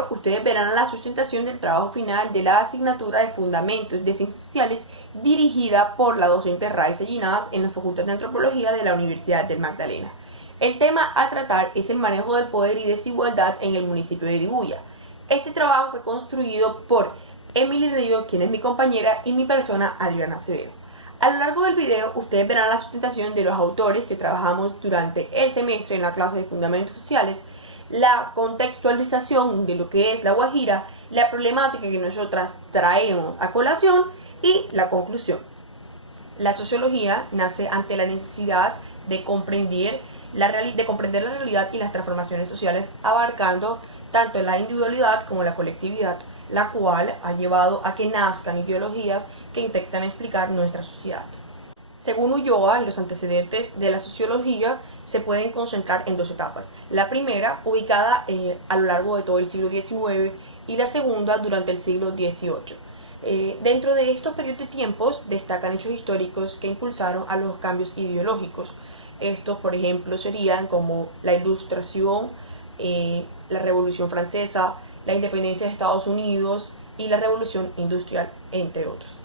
video ustedes verán la sustentación del trabajo final de la asignatura de Fundamentos de Ciencias Sociales dirigida por la docente Raiza Ginás en la Facultad de Antropología de la Universidad del Magdalena. El tema a tratar es el manejo del poder y desigualdad en el municipio de Dibuya. Este trabajo fue construido por Emily Río, quien es mi compañera, y mi persona, Adriana Acevedo. A lo largo del video ustedes verán la sustentación de los autores que trabajamos durante el semestre en la clase de Fundamentos Sociales, la contextualización de lo que es La Guajira, la problemática que nosotras traemos a colación y la conclusión. La sociología nace ante la necesidad de comprender la realidad y las transformaciones sociales, abarcando tanto la individualidad como la colectividad, la cual ha llevado a que nazcan ideologías que intentan explicar nuestra sociedad. Según Ulloa, los antecedentes de la sociología se pueden concentrar en dos etapas. La primera, ubicada a lo largo de todo el siglo XIX, y la segunda, durante el siglo XVIII. Dentro de estos periodos de tiempos destacan hechos históricos que impulsaron a los cambios ideológicos. Estos, por ejemplo, serían como la Ilustración, la Revolución Francesa, la independencia de Estados Unidos y la Revolución Industrial, entre otros.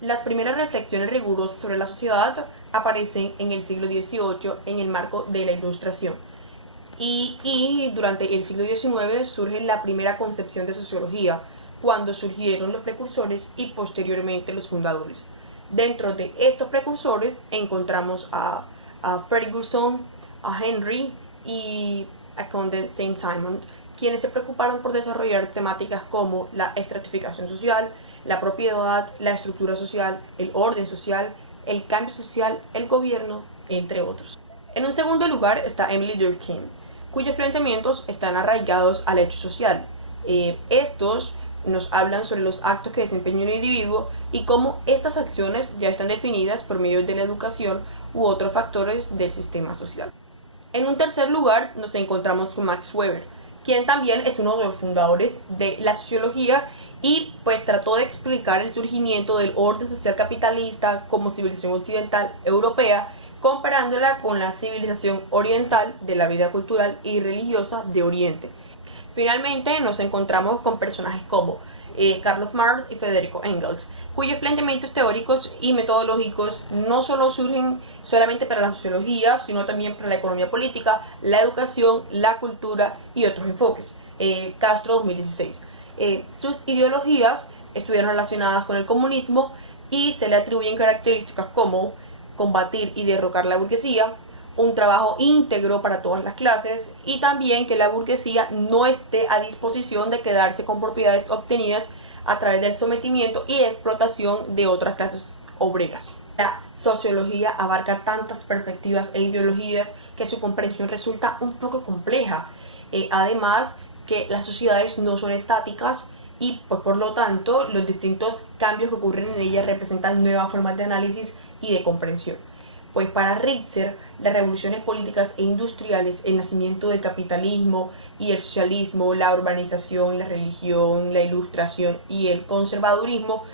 Las primeras reflexiones rigurosas sobre la sociedad aparecen en el siglo XVIII en el marco de la Ilustración. Y durante el siglo XIX surge la primera concepción de sociología, cuando surgieron los precursores y posteriormente los fundadores. Dentro de estos precursores encontramos a Ferguson, a Henry y a Condé Saint-Simon, quienes se preocuparon por desarrollar temáticas como la estratificación social, la propiedad, la estructura social, el orden social, el cambio social, el gobierno, entre otros. En un segundo lugar está Emily Durkheim, cuyos planteamientos están arraigados al hecho social. Estos nos hablan sobre los actos que desempeña un individuo y cómo estas acciones ya están definidas por medio de la educación u otros factores del sistema social. En un tercer lugar nos encontramos con Max Weber, quien también es uno de los fundadores de la sociología y pues trató de explicar el surgimiento del orden social capitalista como civilización occidental europea, comparándola con la civilización oriental de la vida cultural y religiosa de Oriente. Finalmente nos encontramos con personajes como Karl Marx y Federico Engels, cuyos planteamientos teóricos y metodológicos no solo surgen solamente para la sociología, sino también para la economía política, la educación, la cultura y otros enfoques. Castro 2016. Sus ideologías estuvieron relacionadas con el comunismo y se le atribuyen características como combatir y derrocar la burguesía, un trabajo íntegro para todas las clases y también que la burguesía no esté a disposición de quedarse con propiedades obtenidas a través del sometimiento y explotación de otras clases obreras. La sociología abarca tantas perspectivas e ideologías que su comprensión resulta un poco compleja. Además que las sociedades no son estáticas y por lo tanto los distintos cambios que ocurren en ellas representan nuevas formas de análisis y de comprensión. Pues para Richter, las revoluciones políticas e industriales, el nacimiento del capitalismo y el socialismo, la urbanización, la religión, la ilustración y el conservadurismo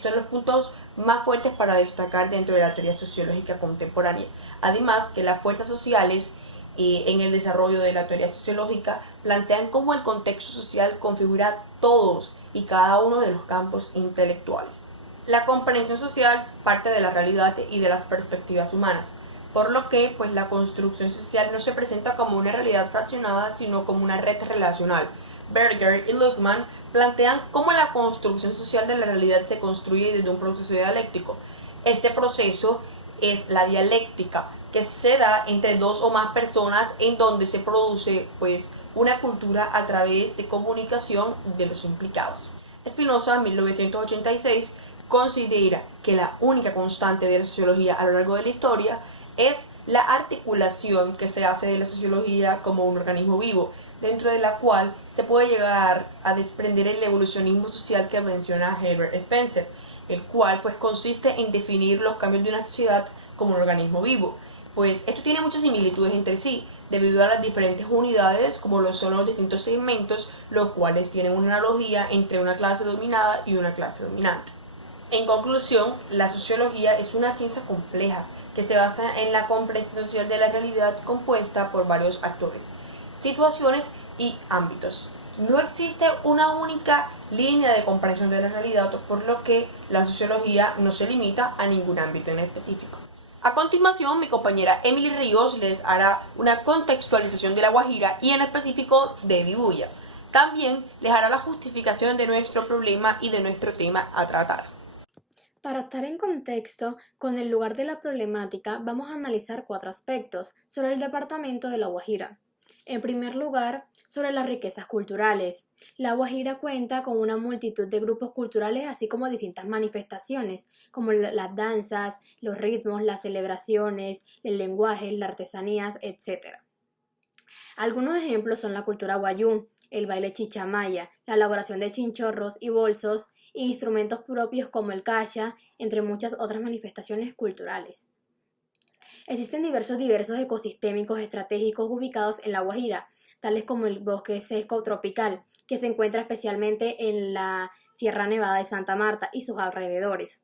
son los puntos más fuertes para destacar dentro de la teoría sociológica contemporánea. Además que las fuerzas sociales en el desarrollo de la teoría sociológica plantean cómo el contexto social configura todos y cada uno de los campos intelectuales. La comprensión social parte de la realidad y de las perspectivas humanas, por lo que pues, la construcción social no se presenta como una realidad fraccionada, sino como una red relacional. Berger y Luhmann plantean cómo la construcción social de la realidad se construye desde un proceso dialéctico. Este proceso es la dialéctica, que se da entre dos o más personas en donde se produce pues, una cultura a través de comunicación de los implicados. Spinoza, 1986, considera que la única constante de la sociología a lo largo de la historia es la articulación que se hace de la sociología como un organismo vivo, dentro de la cual se puede llegar a desprender el evolucionismo social que menciona Herbert Spencer, el cual pues consiste en definir los cambios de una sociedad como un organismo vivo. Pues esto tiene muchas similitudes entre sí, debido a las diferentes unidades como lo son los distintos segmentos, los cuales tienen una analogía entre una clase dominada y una clase dominante. En conclusión, la sociología es una ciencia compleja que se basa en la comprensión social de la realidad compuesta por varios actores, situaciones y ámbitos. No existe una única línea de comparación de la realidad, por lo que la sociología no se limita a ningún ámbito en específico. A continuación, mi compañera Emily Ríos les hará una contextualización de La Guajira y en específico de Dibuya. También les hará la justificación de nuestro problema y de nuestro tema a tratar. Para estar en contexto con el lugar de la problemática, vamos a analizar 4 aspectos sobre el departamento de La Guajira. En primer lugar, sobre las riquezas culturales. La Guajira cuenta con una multitud de grupos culturales, así como distintas manifestaciones, como las danzas, los ritmos, las celebraciones, el lenguaje, las artesanías, etc. Algunos ejemplos son la cultura guayú, el baile chichamaya, la elaboración de chinchorros y bolsos, e instrumentos propios como el cacha, entre muchas otras manifestaciones culturales. Existen diversos ecosistémicos estratégicos ubicados en La Guajira, tales como el bosque seco tropical, que se encuentra especialmente en la Sierra Nevada de Santa Marta y sus alrededores,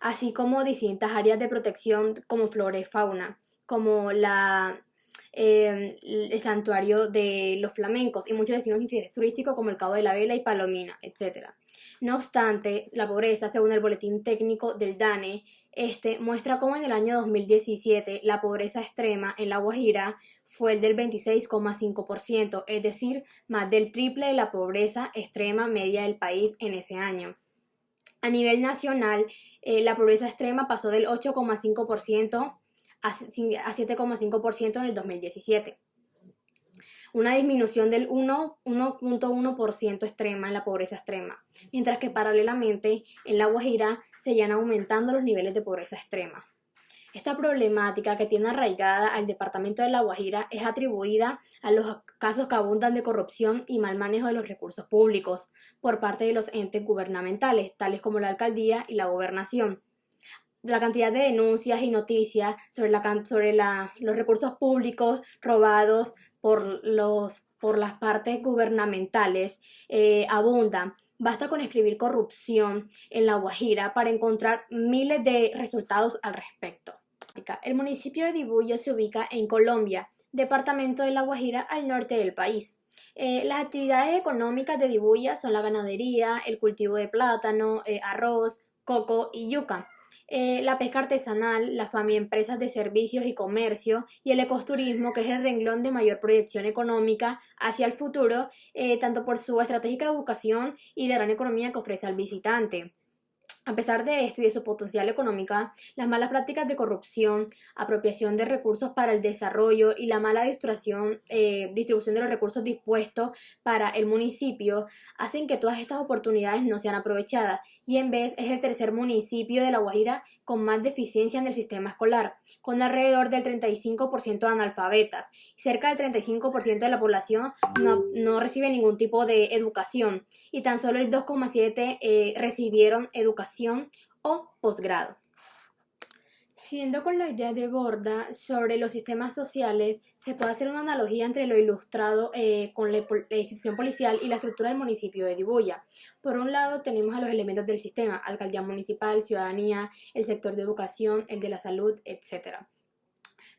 así como distintas áreas de protección como flora y fauna, como el santuario de los flamencos y muchos destinos de interés turístico como el Cabo de la Vela y Palomina, etc. No obstante, la pobreza, según el boletín técnico del DANE, muestra cómo en el año 2017 la pobreza extrema en La Guajira fue el del 26,5%, es decir, más del triple de la pobreza extrema media del país en ese año. A nivel nacional, la pobreza extrema pasó del 8,5% a 7,5% en el 2017. Una disminución del 1,1% extrema en la pobreza extrema, mientras que paralelamente en La Guajira seguían aumentando los niveles de pobreza extrema. Esta problemática, que tiene arraigada al departamento de La Guajira, es atribuida a los casos que abundan de corrupción y mal manejo de los recursos públicos por parte de los entes gubernamentales, tales como la alcaldía y la gobernación. La cantidad de denuncias y noticias sobre los recursos públicos robados por las partes gubernamentales abundan. Basta con escribir corrupción en La Guajira para encontrar miles de resultados al respecto. El municipio de Dibuya se ubica en Colombia, departamento de La Guajira, al norte del país. Las actividades económicas de Dibuya son la ganadería, el cultivo de plátano, arroz, coco y yuca. La pesca artesanal, la FAMI Empresas de Servicios y Comercio y el ecoturismo, que es el renglón de mayor proyección económica hacia el futuro, tanto por su estratégica educación y la gran economía que ofrece al visitante. A pesar de esto y de su potencial económica, las malas prácticas de corrupción, apropiación de recursos para el desarrollo y la mala distribución de los recursos dispuestos para el municipio hacen que todas estas oportunidades no sean aprovechadas, y en vez es el tercer municipio de La Guajira con más deficiencia en el sistema escolar, con alrededor del 35% de analfabetas. Cerca del 35% de la población no recibe ningún tipo de educación y tan solo el 2,7% recibieron educación o posgrado. Siguiendo con la idea de Borda sobre los sistemas sociales, se puede hacer una analogía entre lo ilustrado con la institución policial y la estructura del municipio de Dibuya. Por un lado tenemos a los elementos del sistema: alcaldía municipal, ciudadanía, el sector de educación, el de la salud, etc.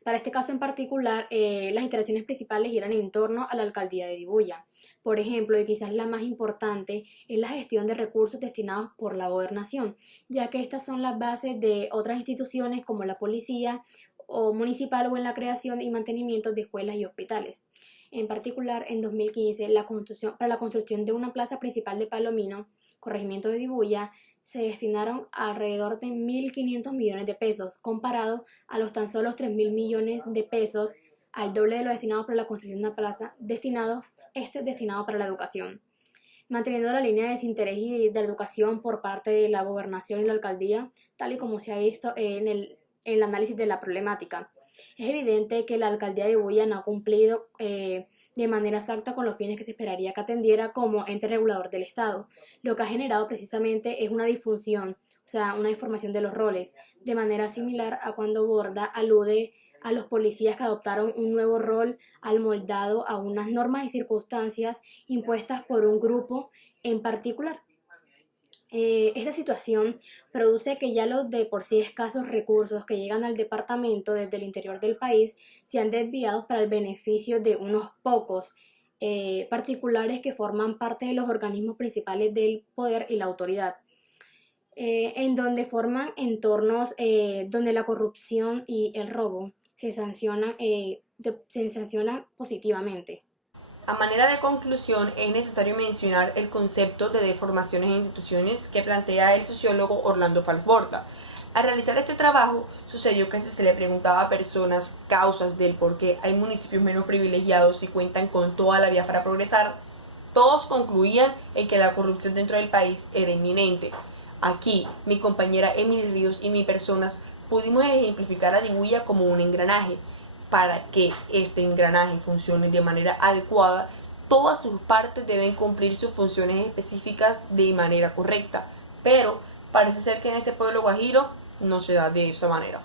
Para este caso en particular, las interacciones principales giran en torno a la alcaldía de Dibuya. Por ejemplo, y quizás la más importante, es la gestión de recursos destinados por la gobernación, ya que estas son las bases de otras instituciones como la policía o municipal, o en la creación y mantenimiento de escuelas y hospitales. En particular, en 2015, para la construcción de una plaza principal de Palomino, corregimiento de Dibuya, se destinaron alrededor de 1.500 millones de pesos, comparado a los tan solo 3.000 millones de pesos, al doble de lo destinado para la construcción de una plaza, destinado para la educación. Manteniendo la línea de desinterés y de la educación por parte de la gobernación y la alcaldía, tal y como se ha visto en el análisis de la problemática. Es evidente que la alcaldía de Dibuya no ha cumplido de manera exacta con los fines que se esperaría que atendiera como ente regulador del Estado. Lo que ha generado precisamente es una disfunción, o sea, una deformación de los roles, de manera similar a cuando Borda alude a los policías que adoptaron un nuevo rol amoldado a unas normas y circunstancias impuestas por un grupo en particular. Esta situación produce que ya los de por sí escasos recursos que llegan al departamento desde el interior del país sean desviados para el beneficio de unos pocos, particulares que forman parte de los organismos principales del poder y la autoridad, en donde forman entornos donde la corrupción y el robo se sancionan positivamente. A manera de conclusión, es necesario mencionar el concepto de deformaciones en instituciones que plantea el sociólogo Orlando Falsborda. Al realizar este trabajo, sucedió que se le preguntaba a personas causas del por qué hay municipios menos privilegiados y cuentan con toda la vía para progresar. Todos concluían en que la corrupción dentro del país era inminente. Aquí, mi compañera Emily Ríos y mi personas pudimos ejemplificar a Dibuya como un engranaje. Para que este engranaje funcione de manera adecuada, todas sus partes deben cumplir sus funciones específicas de manera correcta, pero parece ser que en este pueblo guajiro no se da de esa manera.